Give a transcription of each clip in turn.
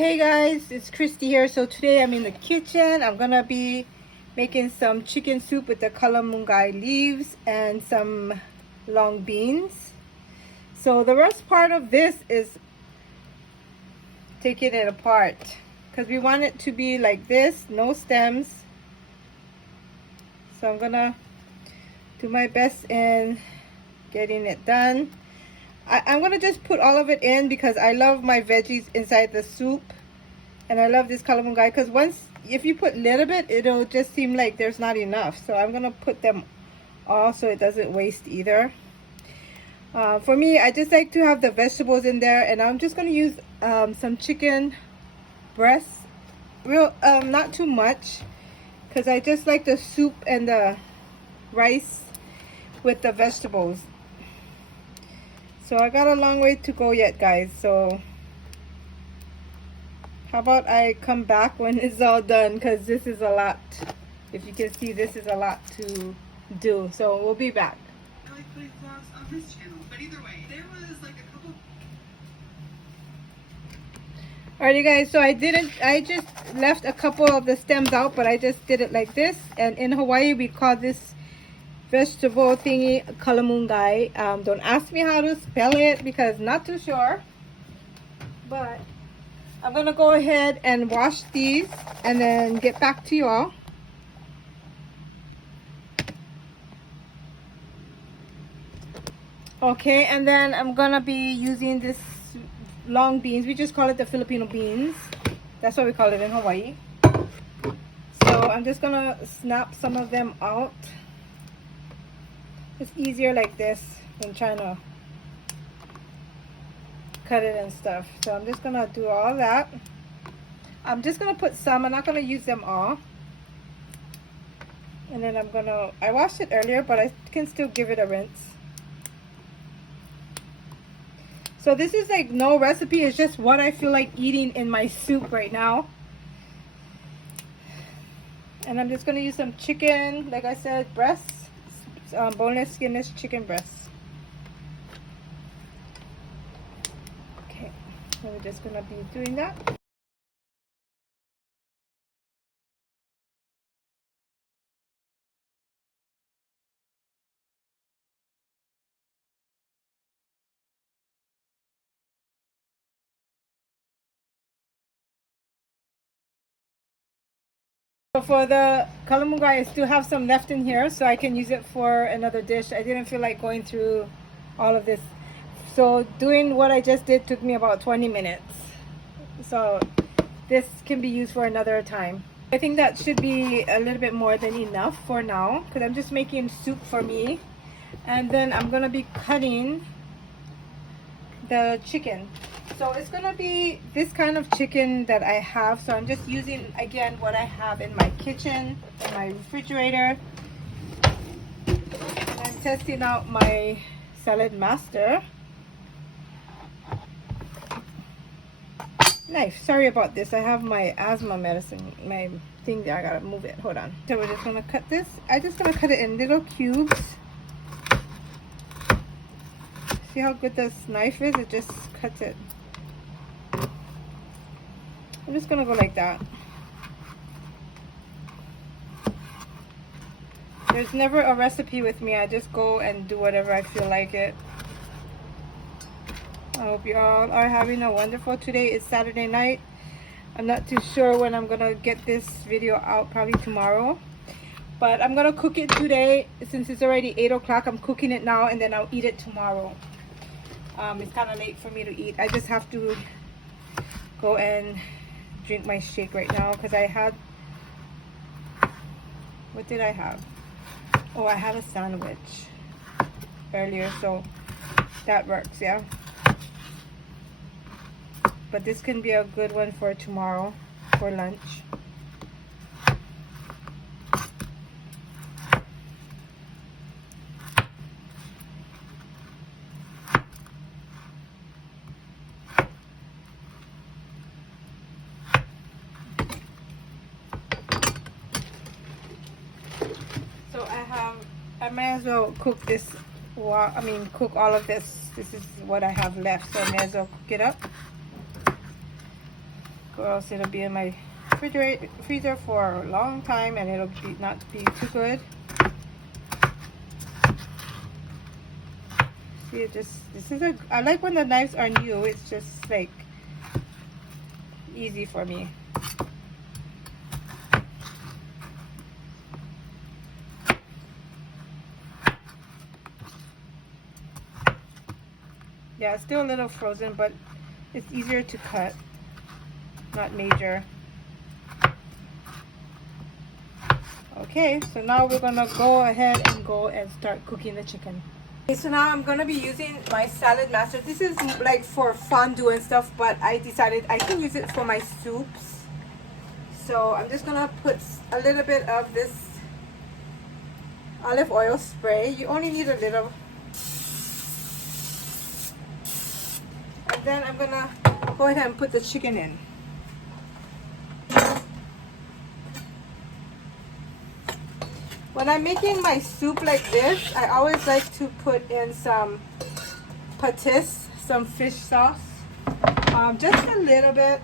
Hey guys, it's Christy here. So today I'm in the kitchen. I'm gonna be making some chicken soup with the Malunggay leaves and some long beans. So the worst part of this is taking it apart because we want it to be like this, no stems. So I'm gonna do my best in getting it done. I'm gonna just put all of it in because I love my veggies inside the soup, and I love this Malunggay because if you put a little bit, it'll just seem like there's not enough. So I'm gonna put them all so it doesn't waste either. For me, I just like to have the vegetables in there, and I'm just gonna use some chicken breasts, not too much, because I just like the soup and the rice with the vegetables. So I got a long way to go yet, guys. So how about I come back when it's all done, because this is a lot. If you can see, this is a lot to do. So we'll be back. I like putting vlogs on this channel, but either way, there was like a couple. Alrighty guys, so I just left a couple of the stems out, but I just did it like this. And in Hawaii, we call this vegetable thingy Malunggay. Don't ask me how to spell it because not too sure, but I'm gonna go ahead and wash these and then get back to you all. Okay, and then I'm gonna be using this long beans. We just call it the Filipino beans. That's what we call it in Hawaii. So I'm just gonna snap some of them out. It's easier like this than trying to cut it and stuff. So I'm just gonna do all that. I'm just gonna put some. I'm not gonna use them all. And then I washed it earlier, but I can still give it a rinse. So this is like no recipe. It's just what I feel like eating in my soup right now. And I'm just gonna use some chicken, like I said, breasts. Boneless, skinless chicken breasts. Okay, so we're just gonna be doing that. So for the Malunggay, I still have some left in here, so I can use it for another dish. I didn't feel like going through all of this. So doing what I just did took me about 20 minutes. So this can be used for another time. I think that should be a little bit more than enough for now, because I'm just making soup for me. And then I'm going to be cutting the chicken. So it's gonna be this kind of chicken that I have. So I'm just using again what I have in my kitchen, in my refrigerator. And I'm testing out my salad master knife. Sorry about this. I have my asthma medicine, my thing there. I gotta move it. Hold on. So we're just gonna cut this. I'm just gonna cut it in little cubes. See how good this knife is? It just cuts it. I'm just gonna go like that. There's never a recipe with me. I just go and do whatever I feel like it. I hope you all are having a wonderful today. It's Saturday night. I'm not too sure when I'm gonna get this video out, probably tomorrow. But I'm gonna cook it today. Since it's already 8 o'clock, I'm cooking it now and then I'll eat it tomorrow. It's kind of late for me to eat. I just have to go and drink my shake right now because I had, what did I have? Oh, I had a sandwich earlier, so that works, yeah. But this can be a good one for tomorrow for lunch. I might as well cook this. Cook all of this. This is what I have left, so I may as well cook it up. or else it'll be in my freezer for a long time and it'll not be too good. See, I like when the knives are new. It's just like easy for me. Yeah, it's still a little frozen, but it's easier to cut, not major. Okay, so now we're gonna go ahead and start cooking the chicken. Okay, so now I'm gonna be using my salad master. This is like for fondue and stuff, but I decided I can use it for my soups. So I'm just gonna put a little bit of this olive oil spray. You only need a little. And then I'm gonna go ahead and put the chicken in. When I'm making my soup like this, I always like to put in some patis, some fish sauce, just a little bit.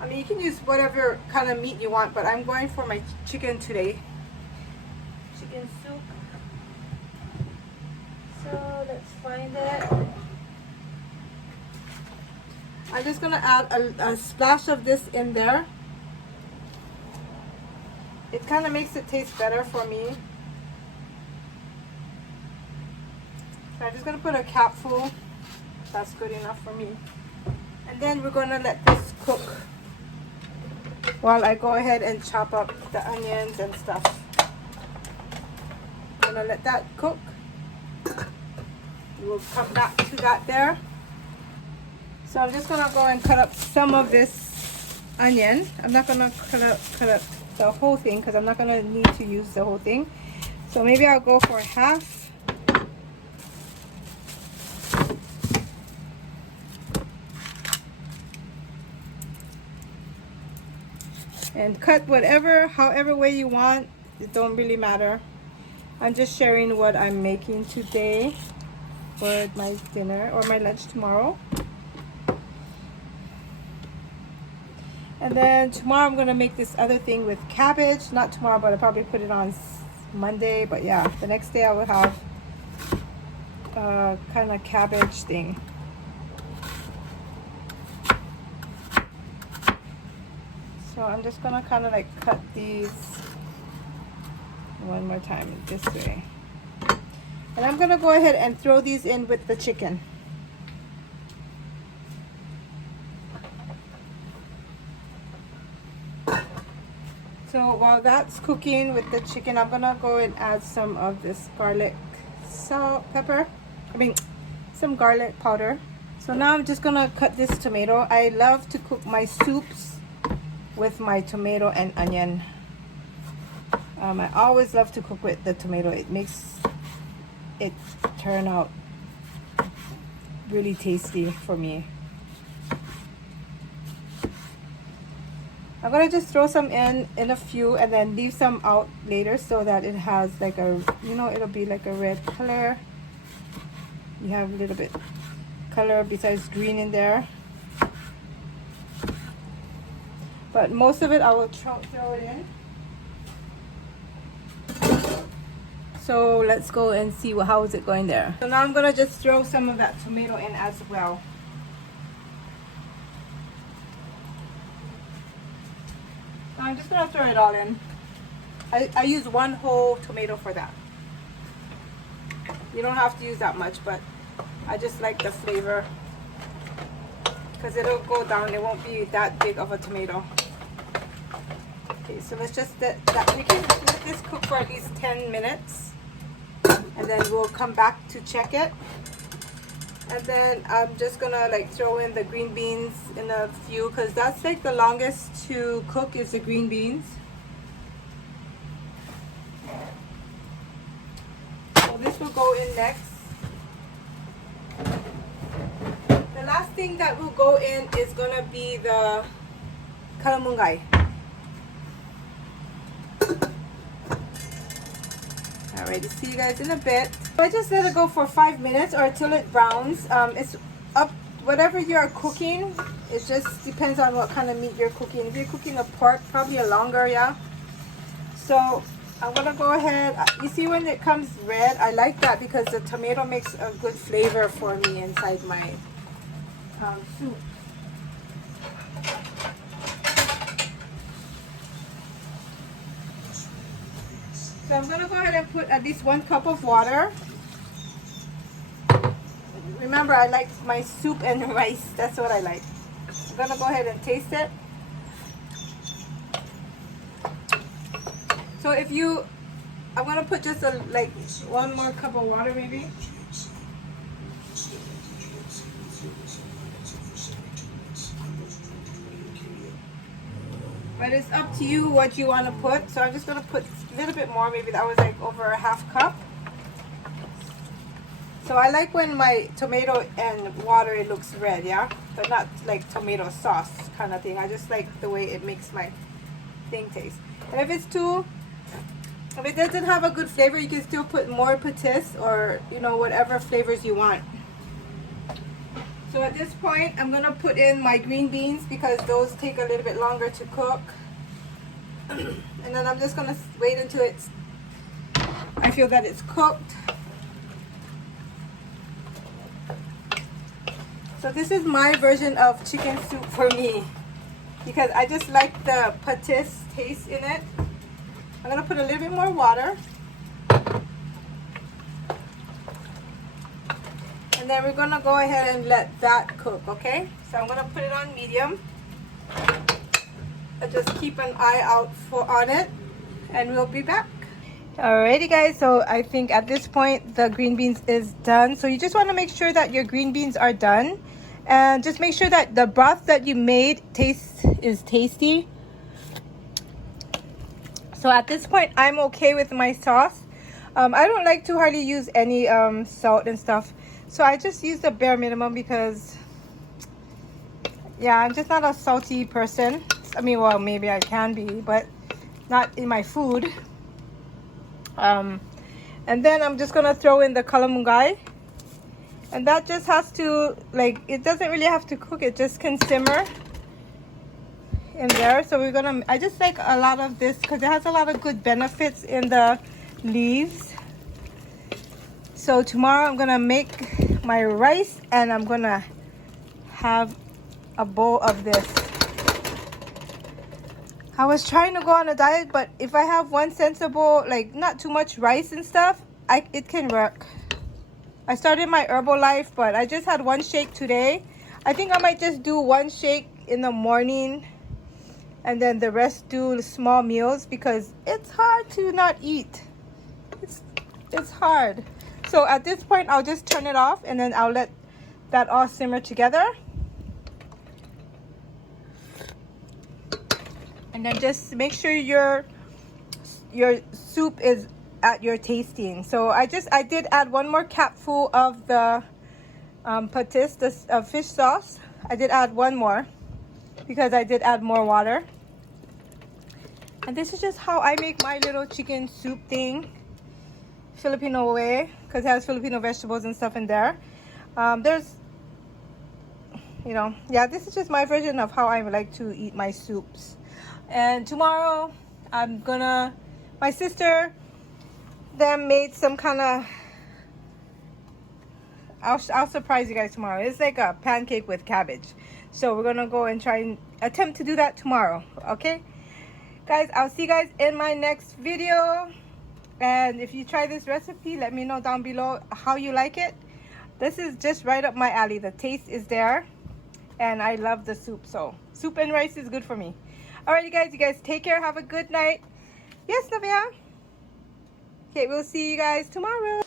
I mean, you can use whatever kind of meat you want, but I'm going for my chicken today. Chicken soup. So let's find it. I'm just gonna add a splash of this in there. It kind of makes it taste better for me. So I'm just gonna put a capful. That's good enough for me. And then we're gonna let this cook while I go ahead and chop up the onions and stuff. I'm gonna let that cook. We'll come back to that there. So I'm just gonna go and cut up some of this onion. I'm not gonna cut up the whole thing because I'm not gonna need to use the whole thing. So maybe I'll go for half. And cut however way you want. It don't really matter. I'm just sharing what I'm making today for my dinner or my lunch tomorrow. And then tomorrow I'm gonna make this other thing with cabbage. Not tomorrow, but I'll probably put it on Monday. But yeah, the next day I will have kind of cabbage thing. So I'm just gonna kind of like cut these one more time this way. And I'm gonna go ahead and throw these in with the chicken. So while that's cooking with the chicken, I'm gonna go and add some of this garlic some garlic powder. So now I'm just gonna cut this tomato. I love to cook my soups with my tomato and onion. I always love to cook with the tomato. It makes it turn out really tasty for me. I'm gonna just throw some in a few and then leave some out later so that it has like a, it'll be like a red color. You have a little bit color besides green in there. But most of it I will throw it in. So let's go and see how is it going there. So now I'm gonna just throw some of that tomato in as well. I'm just gonna throw it all in. I use one whole tomato for that. You don't have to use that much, but I just like the flavor because it'll go down. It won't be that big of a tomato. Okay, so let's just we can let this cook for at least 10 minutes, and then we'll come back to check it. And then I'm just gonna like throw in the green beans in a few because that's like the longest to cook is the green beans. So this will go in next. The last thing that will go in is gonna be the Malunggay. Alrighty, see you guys in a bit. So I just let it go for 5 minutes or until it browns. It's up whatever you are cooking, it just depends on what kind of meat you're cooking. If you're cooking a pork, probably a longer, yeah. So I'm gonna go ahead. You see when it comes red, I like that because the tomato makes a good flavor for me inside my soup. So I'm gonna go ahead and put at least 1 cup of water. Remember, I like my soup and rice. That's what I like. I'm gonna go ahead and taste it. So if you, I'm gonna put just like 1 more cup of water maybe. But it's up to you what you want to put. So I'm just gonna put a little bit more. Maybe that was like over a half cup. So I like when my tomato and water, it looks red, yeah? But not like tomato sauce kind of thing. I just like the way it makes my thing taste. And if it doesn't have a good flavor, you can still put more patis or, you know, whatever flavors you want. So at this point, I'm gonna put in my green beans because those take a little bit longer to cook. And then I'm just gonna wait until I feel that it's cooked. So this is my version of chicken soup for me because I just like the patis taste in it. I'm gonna put a little bit more water. And then we're gonna go ahead and let that cook, okay? So I'm gonna put it on medium. I'll just keep an eye out on it and we'll be back. Alrighty guys, so I think at this point the green beans is done. So you just want to make sure that your green beans are done and just make sure that the broth that you made is tasty. So at this point I'm okay with my sauce. I don't like to hardly use any salt and stuff, so I just use the bare minimum because yeah, I'm just not a salty person. I mean, well, maybe I can be, but not in my food. And then I'm just gonna throw in the malunggay, and that just has to, like, it doesn't really have to cook, it just can simmer in there. So I just like a lot of this because it has a lot of good benefits in the leaves. So tomorrow I'm gonna make my rice and I'm gonna have a bowl of this. I was trying to go on a diet, but if I have one sensible, like not too much rice and stuff, it can work. I started my Herbalife, but I just had 1 shake today. I think I might just do 1 shake in the morning and then the rest do small meals because it's hard to not eat. It's hard. So at this point, I'll just turn it off and then I'll let that all simmer together. And then just make sure your soup is at your tasting. So I did add 1 more capful of the patis, the fish sauce. I did add 1 more because I did add more water. And this is just how I make my little chicken soup thing, Filipino way, because it has Filipino vegetables and stuff in there. There's, you know, yeah, this is just my version of how I like to eat my soups. And tomorrow my sister them made some kind of, I'll surprise you guys tomorrow. It's like a pancake with cabbage. So we're gonna go and try and attempt to do that tomorrow, okay? Guys, I'll see you guys in my next video. And if you try this recipe, let me know down below how you like it. This is just right up my alley. The taste is there. And I love the soup. So soup and rice is good for me. Alright, you guys take care. Have a good night. Yes, Navia? Okay, we'll see you guys tomorrow.